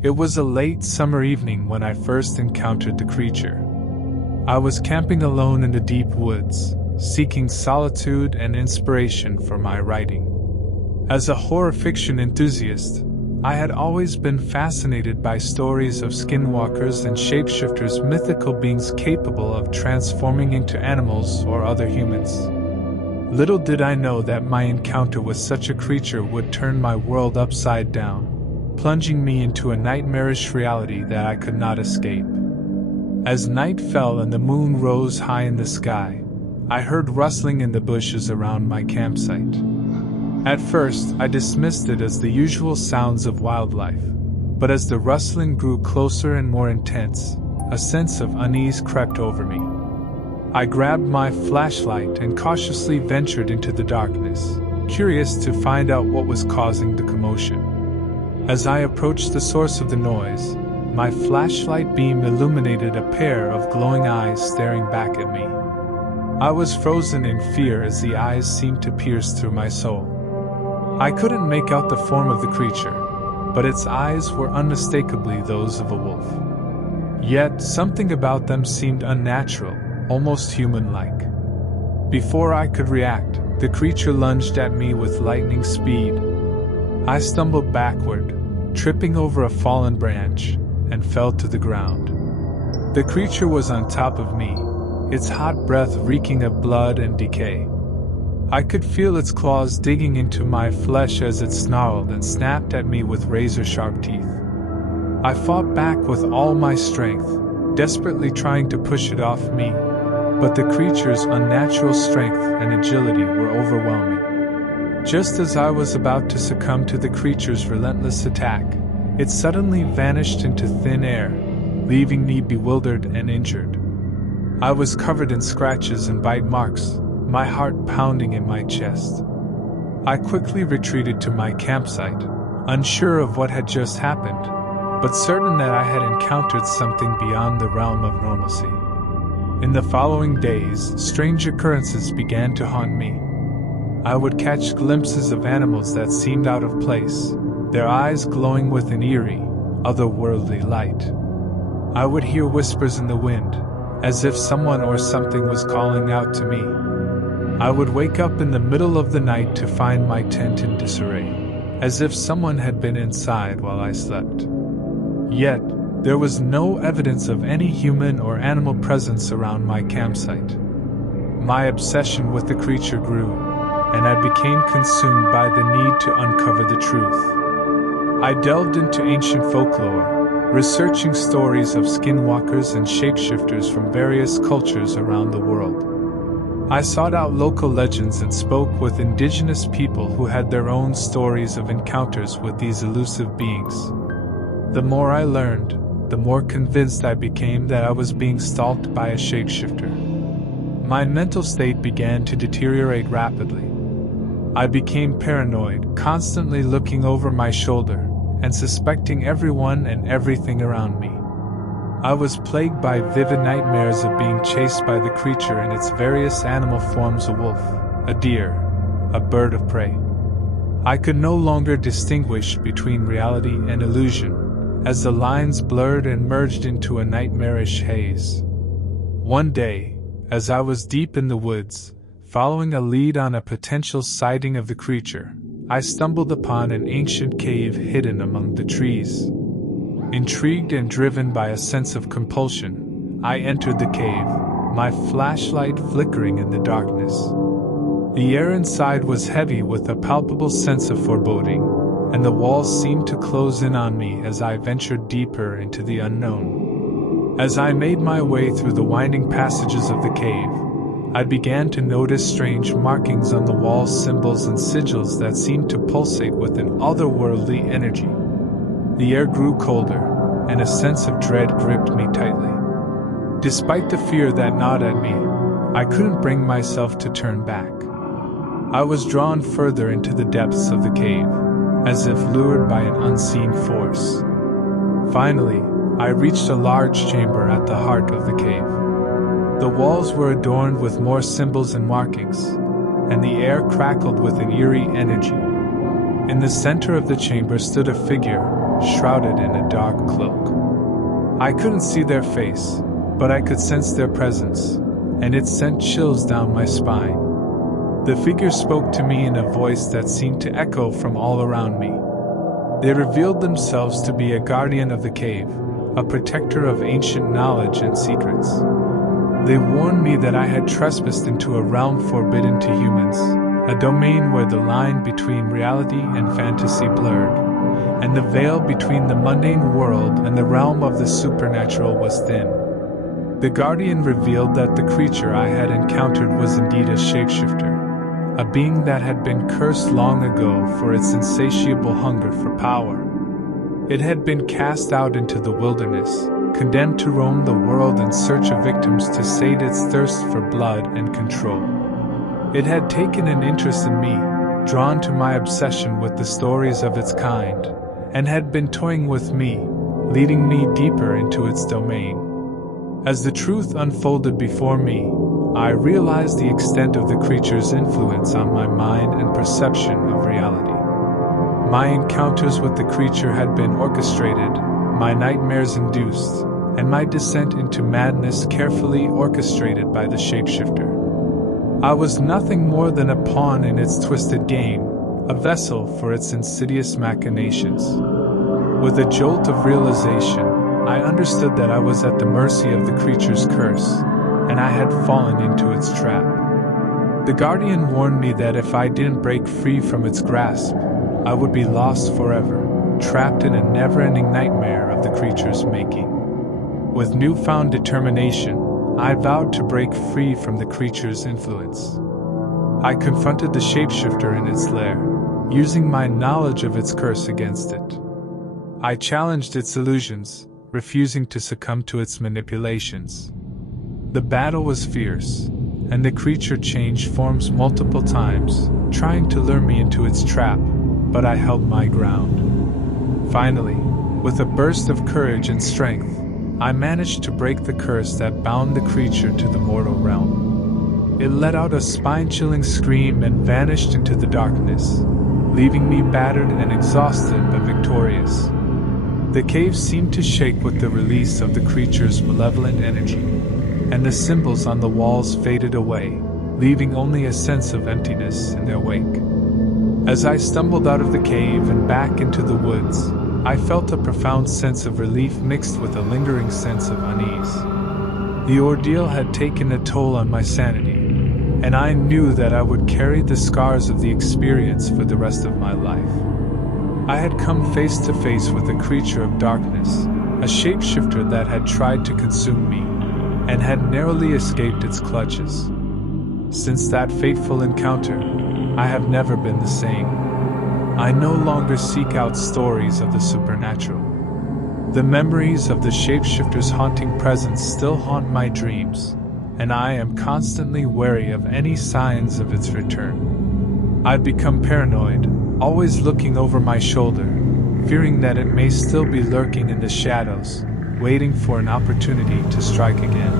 It was a late summer evening when I first encountered the creature. I was camping alone in the deep woods, seeking solitude and inspiration for my writing. As a horror fiction enthusiast, I had always been fascinated by stories of skinwalkers and shapeshifters, mythical beings capable of transforming into animals or other humans. Little did I know that my encounter with such a creature would turn my world upside down, plunging me into a nightmarish reality that I could not escape. As night fell and the moon rose high in the sky, I heard rustling in the bushes around my campsite. At first, I dismissed it as the usual sounds of wildlife, but as the rustling grew closer and more intense, a sense of unease crept over me. I grabbed my flashlight and cautiously ventured into the darkness, curious to find out what was causing the commotion. As I approached the source of the noise, my flashlight beam illuminated a pair of glowing eyes staring back at me. I was frozen in fear as the eyes seemed to pierce through my soul. I couldn't make out the form of the creature, but its eyes were unmistakably those of a wolf. Yet, something about them seemed unnatural, almost human-like. Before I could react, the creature lunged at me with lightning speed. I stumbled backward, tripping over a fallen branch, and fell to the ground. The creature was on top of me, its hot breath reeking of blood and decay. I could feel its claws digging into my flesh as it snarled and snapped at me with razor-sharp teeth. I fought back with all my strength, desperately trying to push it off me, but the creature's unnatural strength and agility were overwhelming. Just as I was about to succumb to the creature's relentless attack, it suddenly vanished into thin air, leaving me bewildered and injured. I was covered in scratches and bite marks, my heart pounding in my chest. I quickly retreated to my campsite, unsure of what had just happened, but certain that I had encountered something beyond the realm of normalcy. In the following days, strange occurrences began to haunt me. I would catch glimpses of animals that seemed out of place, their eyes glowing with an eerie, otherworldly light. I would hear whispers in the wind, as if someone or something was calling out to me. I would wake up in the middle of the night to find my tent in disarray, as if someone had been inside while I slept. Yet, there was no evidence of any human or animal presence around my campsite. My obsession with the creature grew, and I became consumed by the need to uncover the truth. I delved into ancient folklore, researching stories of skinwalkers and shapeshifters from various cultures around the world. I sought out local legends and spoke with indigenous people who had their own stories of encounters with these elusive beings. The more I learned, the more convinced I became that I was being stalked by a shapeshifter. My mental state began to deteriorate rapidly. I became paranoid, constantly looking over my shoulder and suspecting everyone and everything around me. I was plagued by vivid nightmares of being chased by the creature in its various animal forms: a wolf, a deer, a bird of prey. I could no longer distinguish between reality and illusion, as the lines blurred and merged into a nightmarish haze. One day, as I was deep in the woods, following a lead on a potential sighting of the creature, I stumbled upon an ancient cave hidden among the trees. Intrigued and driven by a sense of compulsion, I entered the cave, my flashlight flickering in the darkness. The air inside was heavy with a palpable sense of foreboding, and the walls seemed to close in on me as I ventured deeper into the unknown. As I made my way through the winding passages of the cave, I began to notice strange markings on the walls, symbols and sigils that seemed to pulsate with an otherworldly energy. The air grew colder, and a sense of dread gripped me tightly. Despite the fear that gnawed at me, I couldn't bring myself to turn back. I was drawn further into the depths of the cave, as if lured by an unseen force. Finally, I reached a large chamber at the heart of the cave. The walls were adorned with more symbols and markings, and the air crackled with an eerie energy. In the center of the chamber stood a figure, shrouded in a dark cloak. I couldn't see their face, but I could sense their presence, and it sent chills down my spine. The figure spoke to me in a voice that seemed to echo from all around me. They revealed themselves to be a guardian of the cave, a protector of ancient knowledge and secrets. They warned me that I had trespassed into a realm forbidden to humans, a domain where the line between reality and fantasy blurred, and the veil between the mundane world and the realm of the supernatural was thin. The guardian revealed that the creature I had encountered was indeed a shapeshifter, a being that had been cursed long ago for its insatiable hunger for power. It had been cast out into the wilderness, condemned to roam the world in search of victims to sate its thirst for blood and control. It had taken an interest in me, drawn to my obsession with the stories of its kind, and had been toying with me, leading me deeper into its domain. As the truth unfolded before me, I realized the extent of the creature's influence on my mind and perception of reality. My encounters with the creature had been orchestrated, my nightmares induced, and my descent into madness carefully orchestrated by the shapeshifter. I was nothing more than a pawn in its twisted game, a vessel for its insidious machinations. With a jolt of realization, I understood that I was at the mercy of the creature's curse, and I had fallen into its trap. The guardian warned me that if I didn't break free from its grasp, I would be lost forever, trapped in a never-ending nightmare of the creature's making. With newfound determination, I vowed to break free from the creature's influence. I confronted the shapeshifter in its lair, using my knowledge of its curse against it. I challenged its illusions, refusing to succumb to its manipulations. The battle was fierce, and the creature changed forms multiple times, trying to lure me into its trap, but I held my ground. Finally, with a burst of courage and strength, I managed to break the curse that bound the creature to the mortal realm. It let out a spine-chilling scream and vanished into the darkness, leaving me battered and exhausted but victorious. The cave seemed to shake with the release of the creature's malevolent energy, and the symbols on the walls faded away, leaving only a sense of emptiness in their wake. As I stumbled out of the cave and back into the woods, I felt a profound sense of relief mixed with a lingering sense of unease. The ordeal had taken a toll on my sanity, and I knew that I would carry the scars of the experience for the rest of my life. I had come face to face with a creature of darkness, a shapeshifter that had tried to consume me, and had narrowly escaped its clutches. Since that fateful encounter, I have never been the same. I no longer seek out stories of the supernatural. The memories of the shapeshifter's haunting presence still haunt my dreams, and I am constantly wary of any signs of its return. I've become paranoid, always looking over my shoulder, fearing that it may still be lurking in the shadows, waiting for an opportunity to strike again.